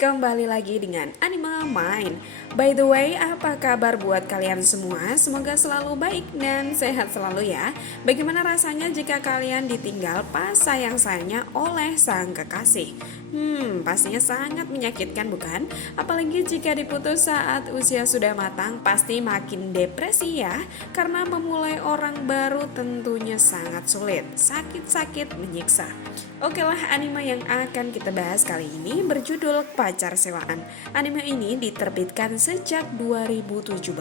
kembali lagi dengan Anime Mind. By the way, apa kabar buat kalian semua? Semoga selalu baik dan sehat selalu ya. Bagaimana rasanya jika kalian ditinggal pas sayang-sayangnya oleh sang kekasih? Pastinya sangat menyakitkan bukan? Apalagi jika diputus saat usia sudah matang, pasti makin depresi ya. Karena memulai orang baru tentunya sangat sulit, sakit-sakit menyiksa. Oke lah, anime yang akan kita bahas kali ini berjudul Pacar Sewaan. Anime ini diterbitkan sejak 2017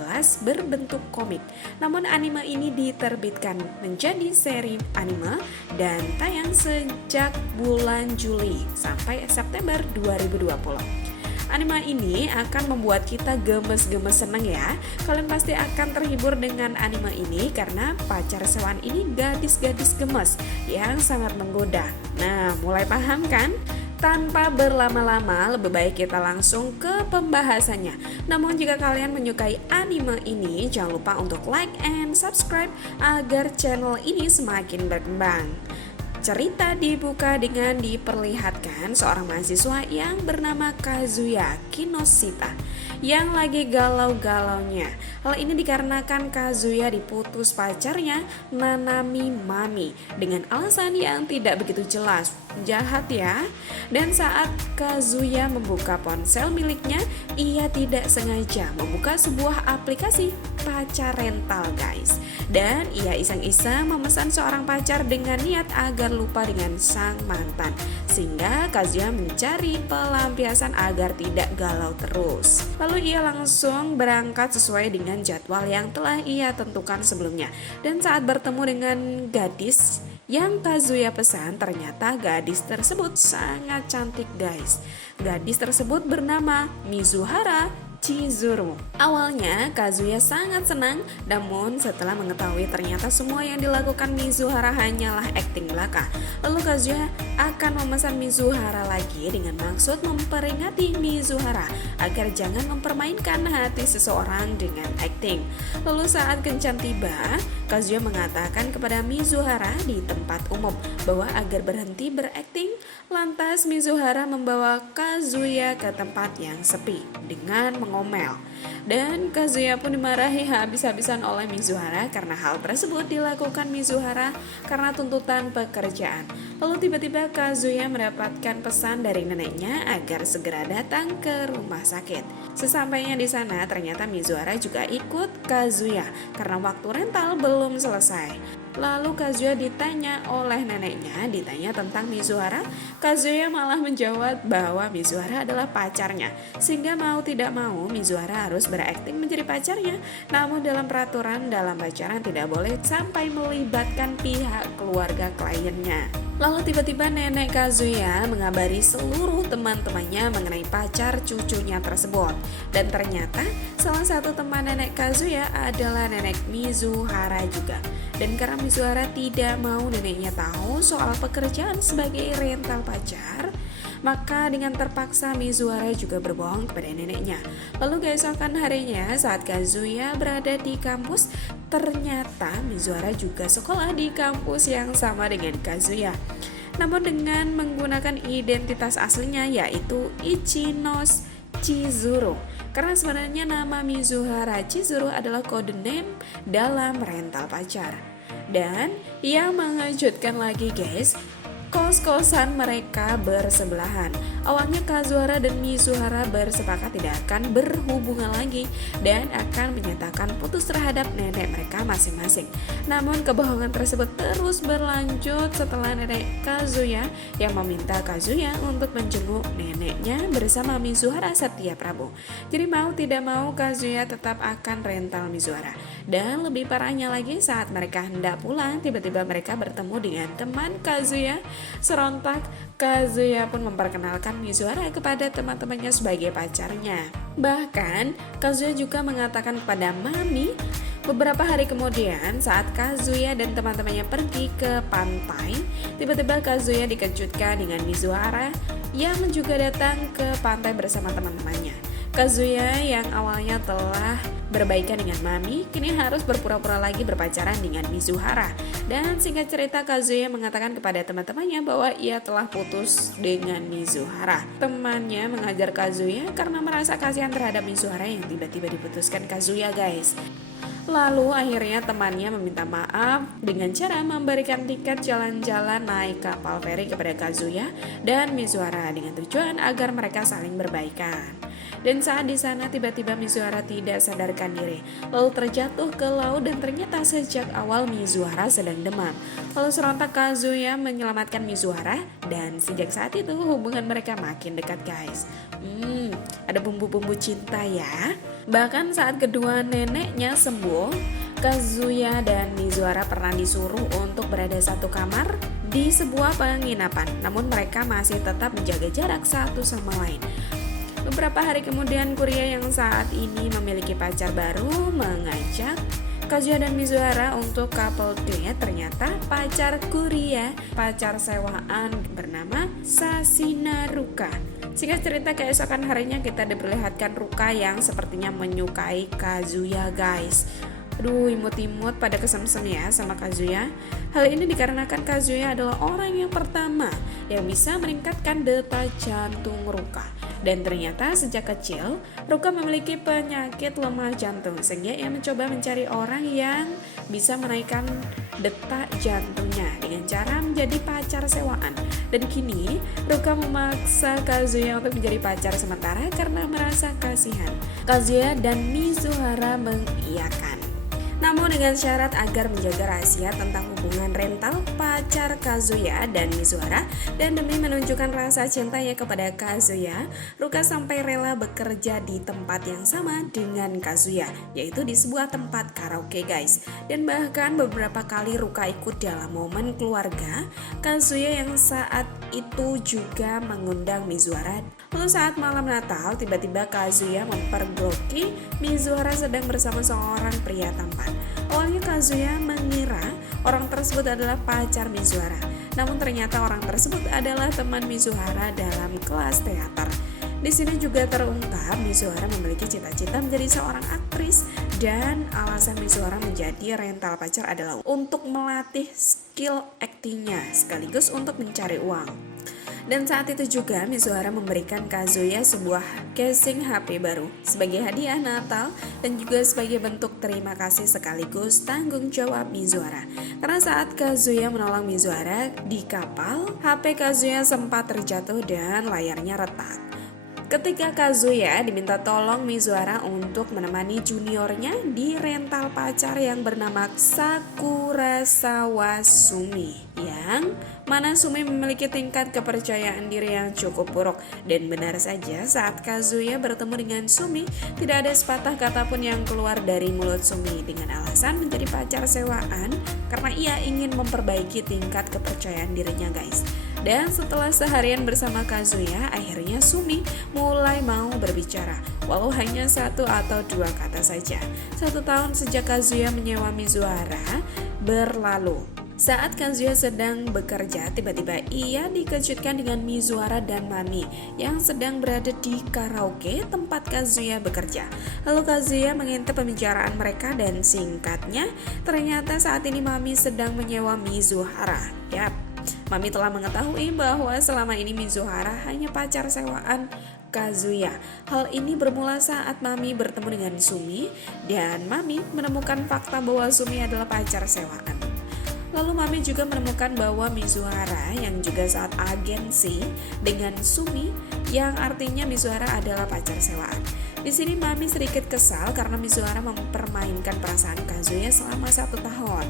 berbentuk komik. Namun anime ini diterbitkan menjadi seri anime dan tayang sejak bulan Juli sampai September 2020. Anime ini akan membuat kita gemes-gemes seneng ya. Kalian pasti akan terhibur dengan anime ini karena pacar sewaan ini gadis-gadis gemes yang sangat menggoda. Nah, mulai paham kan? Tanpa berlama-lama, lebih baik kita langsung ke pembahasannya. Namun jika kalian menyukai anime ini, jangan lupa untuk like and subscribe agar channel ini semakin berkembang. Cerita dibuka dengan diperlihatkan seorang mahasiswa yang bernama Kazuya Kinoshita yang lagi galau-galaunya. Hal ini dikarenakan Kazuya diputus pacarnya Nanami Mami dengan alasan yang tidak begitu jelas. Jahat ya. Dan saat Kazuya membuka ponsel miliknya, ia tidak sengaja membuka sebuah aplikasi pacar rental guys. Dan ia iseng-iseng memesan seorang pacar dengan niat agar lupa dengan sang mantan. Sehingga Kazuya mencari pelampiasan agar tidak galau terus. Lalu ia langsung berangkat sesuai dengan jadwal yang telah ia tentukan sebelumnya. Dan saat bertemu dengan gadis yang Kazuya pesan, ternyata gadis tersebut sangat cantik guys. Gadis tersebut bernama Mizuhara Chizuru. Awalnya Kazuya sangat senang, namun setelah mengetahui ternyata semua yang dilakukan Mizuhara hanyalah akting belaka, lalu Kazuya akan memesan Mizuhara lagi dengan maksud memperingati Mizuhara agar jangan mempermainkan hati seseorang dengan akting. Lalu saat kencan tiba, Kazuya mengatakan kepada Mizuhara di tempat umum bahwa agar berhenti berakting. Lantas Mizuhara membawa Kazuya ke tempat yang sepi dengan mengomel. Dan Kazuya pun dimarahi habis-habisan oleh Mizuhara karena hal tersebut dilakukan Mizuhara karena tuntutan pekerjaan. Lalu tiba-tiba Kazuya mendapatkan pesan dari neneknya agar segera datang ke rumah sakit. Sesampainya di sana ternyata Mizuhara juga ikut Kazuya karena waktu rental belum selesai. Lalu Kazuya ditanya oleh neneknya, ditanya tentang Mizuhara. Kazuya malah menjawab bahwa Mizuhara adalah pacarnya, sehingga mau tidak mau Mizuhara harus berakting menjadi pacarnya. Namun dalam peraturan dalam pacaran tidak boleh sampai melibatkan pihak keluarga kliennya. Lalu tiba-tiba nenek Kazuya mengabari seluruh teman-temannya mengenai pacar cucunya tersebut. Dan ternyata salah satu teman nenek Kazuya adalah nenek Mizuhara juga. Dan karena Mizuhara tidak mau neneknya tahu soal pekerjaan sebagai rental pacar, maka dengan terpaksa Mizuhara juga berbohong kepada neneknya. Lalu keesokan harinya saat Kazuya berada di kampus, ternyata Mizuhara juga sekolah di kampus yang sama dengan Kazuya. Namun dengan menggunakan identitas aslinya yaitu Ichinos Chizuru. Karena sebenarnya nama Mizuhara Chizuru adalah kode name dalam rental pacar. Dan yang mengejutkan lagi guys, kos-kosan mereka bersebelahan. Awalnya Kazuhara dan Mizuhara bersepakat tidak akan berhubungan lagi dan akan menyatakan putus terhadap nenek mereka masing-masing. Namun kebohongan tersebut terus berlanjut setelah nenek Kazuya yang meminta Kazuya untuk menjenguk neneknya bersama Mizuhara setiap Rabu. Jadi mau tidak mau Kazuya tetap akan rental Mizuhara. Dan lebih parahnya lagi saat mereka hendak pulang, tiba-tiba mereka bertemu dengan teman Kazuya. Serontak Kazuya pun memperkenalkan Mizuhara kepada teman-temannya sebagai pacarnya. Bahkan Kazuya juga mengatakan kepada Mami. Beberapa hari kemudian saat Kazuya dan teman-temannya pergi ke pantai, tiba-tiba Kazuya dikejutkan dengan Mizuhara yang juga datang ke pantai bersama teman-temannya. Kazuya yang awalnya telah berbaikan dengan Mami, kini harus berpura-pura lagi berpacaran dengan Mizuhara. Dan singkat cerita, Kazuya mengatakan kepada teman-temannya bahwa ia telah putus dengan Mizuhara. Temannya mengajar Kazuya karena merasa kasihan terhadap Mizuhara yang tiba-tiba diputuskan Kazuya, guys. Lalu akhirnya temannya meminta maaf dengan cara memberikan tiket jalan-jalan naik kapal feri kepada Kazuya dan Mizuhara dengan tujuan agar mereka saling berbaikan. Dan saat di sana tiba-tiba Mizuhara tidak sadarkan diri, lalu terjatuh ke laut dan ternyata sejak awal Mizuhara sedang demam. Lalu serontak Kazuya menyelamatkan Mizuhara dan sejak saat itu hubungan mereka makin dekat, guys. Ada bumbu-bumbu cinta ya. Bahkan saat kedua neneknya sembuh, Kazuya dan Mizuhara pernah disuruh untuk berada satu kamar di sebuah penginapan. Namun mereka masih tetap menjaga jarak satu sama lain. Beberapa hari kemudian, Kuria yang saat ini memiliki pacar baru mengajak Kazuya dan Mizuhara untuk couple date. Ternyata pacar Kuria, pacar sewaan bernama Sasina Ruka. Singkat cerita, keesokan harinya kita diperlihatkan Ruka yang sepertinya menyukai Kazuya, guys. Aduh, imut-imut pada kesemsem ya sama Kazuya. Hal ini dikarenakan Kazuya adalah orang yang pertama yang bisa meningkatkan detak jantung Ruka. Dan ternyata sejak kecil, Ruka memiliki penyakit lemah jantung, sehingga ia mencoba mencari orang yang bisa menaikkan detak jantungnya dengan cara menjadi pacar sewaan. Dan kini, Ruka memaksa Kazuya untuk menjadi pacar sementara karena merasa kasihan. Kazuya dan Mizuhara mengiyakan. Namun dengan syarat agar menjaga rahasia tentang hubungan rental pacar Kazuya dan Mizuhara, dan demi menunjukkan rasa cintanya kepada Kazuya, Ruka sampai rela bekerja di tempat yang sama dengan Kazuya, yaitu di sebuah tempat karaoke, guys. Dan bahkan beberapa kali Ruka ikut dalam momen keluarga Kazuya yang saat itu juga mengundang Mizuhara. Lalu saat malam Natal, tiba-tiba Kazuya mempergoki Mizuhara sedang bersama seorang pria tampan. Awalnya Kazuya mengira orang tersebut adalah pacar Mizuhara, namun ternyata orang tersebut adalah teman Mizuhara dalam kelas teater. Di sini juga terungkap Mizuhara memiliki cita-cita menjadi seorang aktris, dan alasan Mizuhara menjadi rental pacar adalah untuk melatih skill aktingnya sekaligus untuk mencari uang. Dan saat itu juga Mizuhara memberikan Kazuya sebuah casing HP baru sebagai hadiah Natal dan juga sebagai bentuk terima kasih sekaligus tanggung jawab Mizuhara. Karena saat Kazuya menolong Mizuhara di kapal, HP Kazuya sempat terjatuh dan layarnya retak. Ketika Kazuya diminta tolong Mizuhara untuk menemani juniornya di rental pacar yang bernama Sakurasawa Sumi, yang mana Sumi memiliki tingkat kepercayaan diri yang cukup buruk. Dan benar saja, saat Kazuya bertemu dengan Sumi, tidak ada sepatah kata pun yang keluar dari mulut Sumi dengan alasan menjadi pacar sewaan karena ia ingin memperbaiki tingkat kepercayaan dirinya, guys. Dan setelah seharian bersama Kazuya, akhirnya Sumi mulai mau berbicara, walau hanya satu atau dua kata saja. 1 tahun sejak Kazuya menyewa Mizuhara berlalu. Saat Kazuya sedang bekerja, tiba-tiba ia dikejutkan dengan Mizuhara dan Mami yang sedang berada di karaoke tempat Kazuya bekerja. Lalu Kazuya mengintip pembicaraan mereka dan singkatnya, ternyata saat ini Mami sedang menyewa Mizuhara. Yap, Mami telah mengetahui bahwa selama ini Mizuhara hanya pacar sewaan Kazuya. Hal ini bermula saat Mami bertemu dengan Sumi dan Mami menemukan fakta bahwa Sumi adalah pacar sewaan. Lalu Mami juga menemukan bahwa Mizuhara yang juga saat agensi dengan Sumi, yang artinya Mizuhara adalah pacar sewaan. Di sini Mami sedikit kesal karena Mizuhara mempermainkan perasaan Kazuya selama 1 tahun.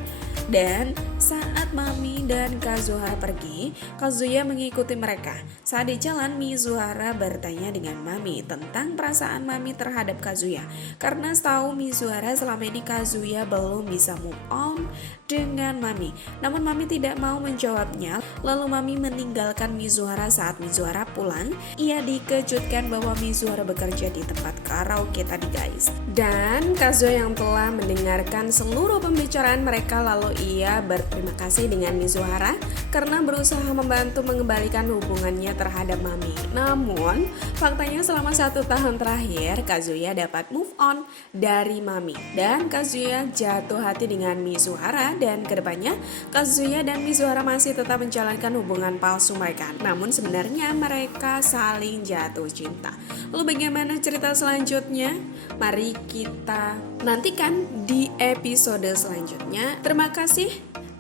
Dan saat Mami dan Kazuhara pergi, Kazuya mengikuti mereka. Saat di jalan, Mizuhara bertanya dengan Mami tentang perasaan Mami terhadap Kazuya. Karena setahu Mizuhara selama ini Kazuya belum bisa move on dengan Mami. Namun Mami tidak mau menjawabnya. Lalu Mami meninggalkan Mizuhara. Saat Mizuhara pulang, ia dikejutkan bahwa Mizuhara bekerja di tempat karaoke tadi guys. Dan Kazuya yang telah mendengarkan seluruh pembicaraan mereka, lalu ia berterima kasih dengan Mizuhara karena berusaha membantu mengembalikan hubungannya terhadap Mami. Namun faktanya selama 1 tahun terakhir Kazuya dapat move on dari Mami, dan Kazuya jatuh hati dengan Mizuhara, dan kedepannya Kazuya dan Mizuhara masih tetap menjalankan hubungan palsu mereka. Namun sebenarnya mereka saling jatuh cinta. Lalu bagaimana cerita selanjutnya? Mari kita nantikan di episode selanjutnya. Terima kasih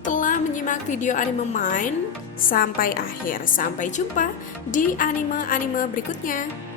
telah menyimak video Anime Mind sampai akhir. Sampai jumpa di anime-anime berikutnya.